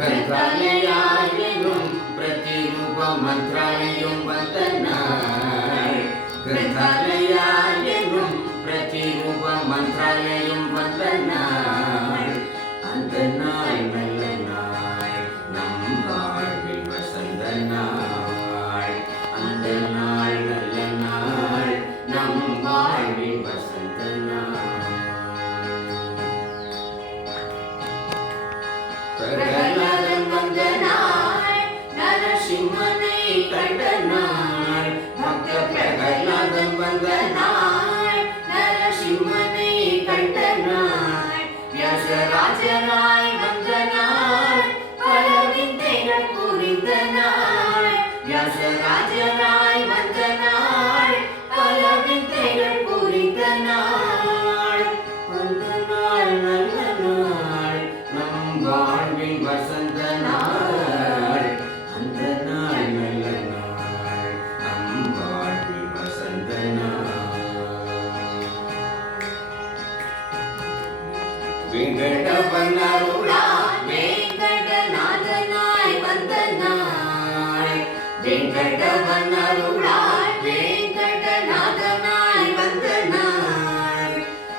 கிரந்தாலயாயனும் பிரதிரூப மந்திராலயம் வந்த நாள். கிரந்தாலயாயனும் பிரதிரூப மந்திராலயம் வந்த நாள். அந்த நாள் நல்ல நாள், நம் வாழ்வில் வசந்த நாள். அந்த நாள் நல்ல நாள், நம் வாழ்வில் வசந்த நாள். பிரகலாதன் வந்த நாள், நரசிம்மனை கண்ட நாள். பக்த பிரகலாதன் வந்த நாள், நரசிம்மனை கண்ட நாள். வியாசராஜராய் வந்த நாள், பல விந்தைகள் புரிந்த நாள். வியாசராஜராய் வந்த நாள், பல விந்தைகள் புரிந்த நாள். அந்த நாள் நல்ல நாள், நம் வாழ்வில் வசந்த நாள். அந்த நாள் நல்ல நாள், நம் வாழ்வில் வசந்த நாள். வெங்கடவன் அருளால் வேங்கடநாதனாய் வந்த நாள். வெங்கடவன் அருளால் வேங்கடநாதனாய் வந்த நாள்.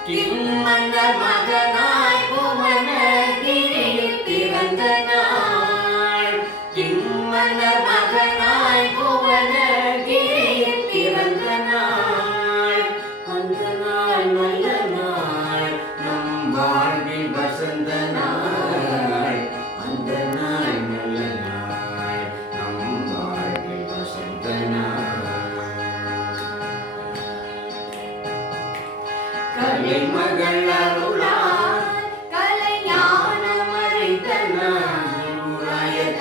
கிம்மன்னர் மகனாய் புவனகிரியில் பிறந்த நாள். கிம்மன்னர் மகனாய் புவனகிரியில் பிறந்த நாள். அந்த நாள் நல்ல நாள், நம் வாழ்வில் வசந்த நாள். அந்த நாள் நல்ல நாள், நம் வாழ்வில் வசந்த நாள். கலைமகள் அருளால் கலைஞானம் அளித்த நாள்.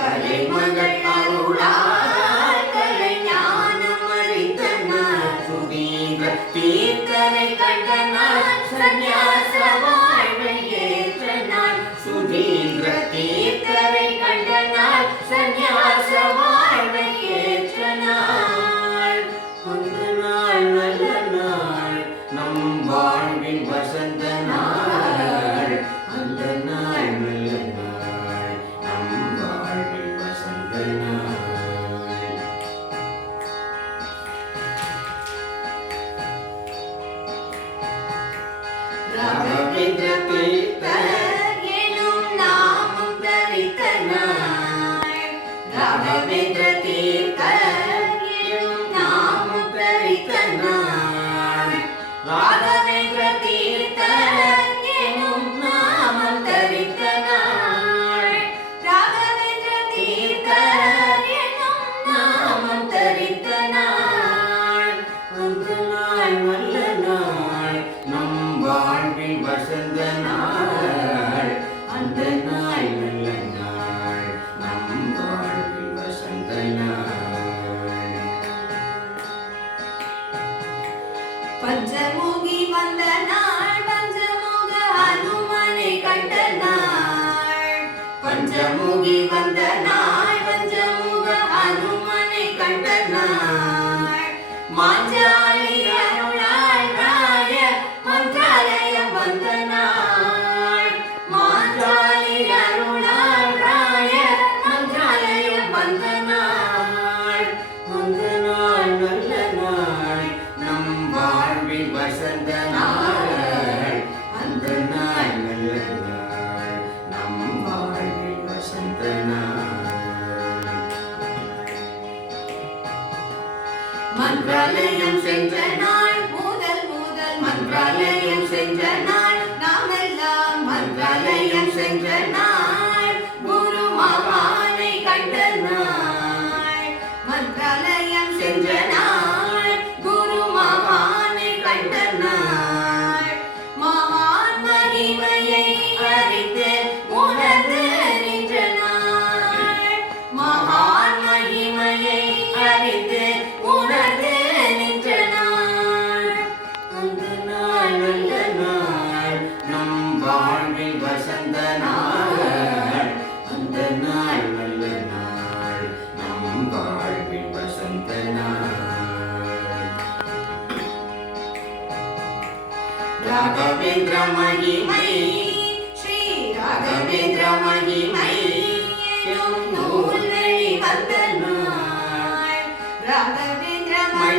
கலைமகள் அருளால் கலைஞானம் அளித்த நாள். சுதீந்திர தீர்த்தரை கண்ட நாள், சந்நியாச வாழ்வை ஏற்ற நாள். சுதீந்திர தீர்த்தரை கண்ட நாள், சந்நியாச வாழ்வை ஏற்ற நாள். அந்த நாள் நல்ல நாள், நம் வாழ்வில் வசந்த நாள். அந்த நாள் நல்ல நாள், நம் வாழ்வில் வசந்த நாள். ராகவேந்திர தீர்த்தர் எனும் நாமம் தரித்த நாள். ராகவேந்திர தீர்த்தர் எனும் நாமம் தரித்த நாள். ராகவேந்திர தீர்த்தர் எனும் நாமம் தரித்த நாள். ராகவேந்திர தீர்த்தர் எனும் நாமம் தரித்த நாள். அந்த நாள் நல்ல நாள், நம் வாழ்வில் வசந்த நாள். அந்த நாள் நல்ல நாள், நம் வாழ்வில் வசந்த நாள். பஞ்சமுகி வந்த நாள், பஞ்சமுக ஹனுமனை கண்ட நாள். பஞ்சமுகி வந்த நாள், பஞ்சமுக ஹனுமனை கண்ட நாள். மாஞ்சாலி அருளால் ராய மந்திராலயம் வந்த நாள். மாஞ்சாலி அருளால் ராய மந்திராலயம் வந்த நாள். அந்த நாள் நல்ல நாள், நம் வாழ்வில் வசந்த நாள். அந்த நாள் நல்ல நாள், நம் வாழ்வில் வசந்த நாள். மந்திராலயம் சென்ற நாள், முதல் முதல் மந்திராலயம் சென்ற நாள். நாம் எல்லாம் மந்திராலயம் சென்ற நாள், குரு மகானை கண்ட நாள். மந்திராலயம் சென்ற நாள், குரு மகானை கண்ட நாள். மகான் மகிமையை அறிந்து உணர்ந்து நின்ற நாள். மகான் மகிமையை அறிந்து உணர்ந்து நின்ற நாள். அந்த நாள் நல்ல நாள், நம் வாழ்வில் வசந்த நாள். அந்த நாள் நல்ல நாள், நம் வாழ்வில் வசந்த நாள். ராகவேந்திர மகிமை, ஸ்ரீ ராகவேந்திர மகிமை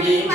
மகிமை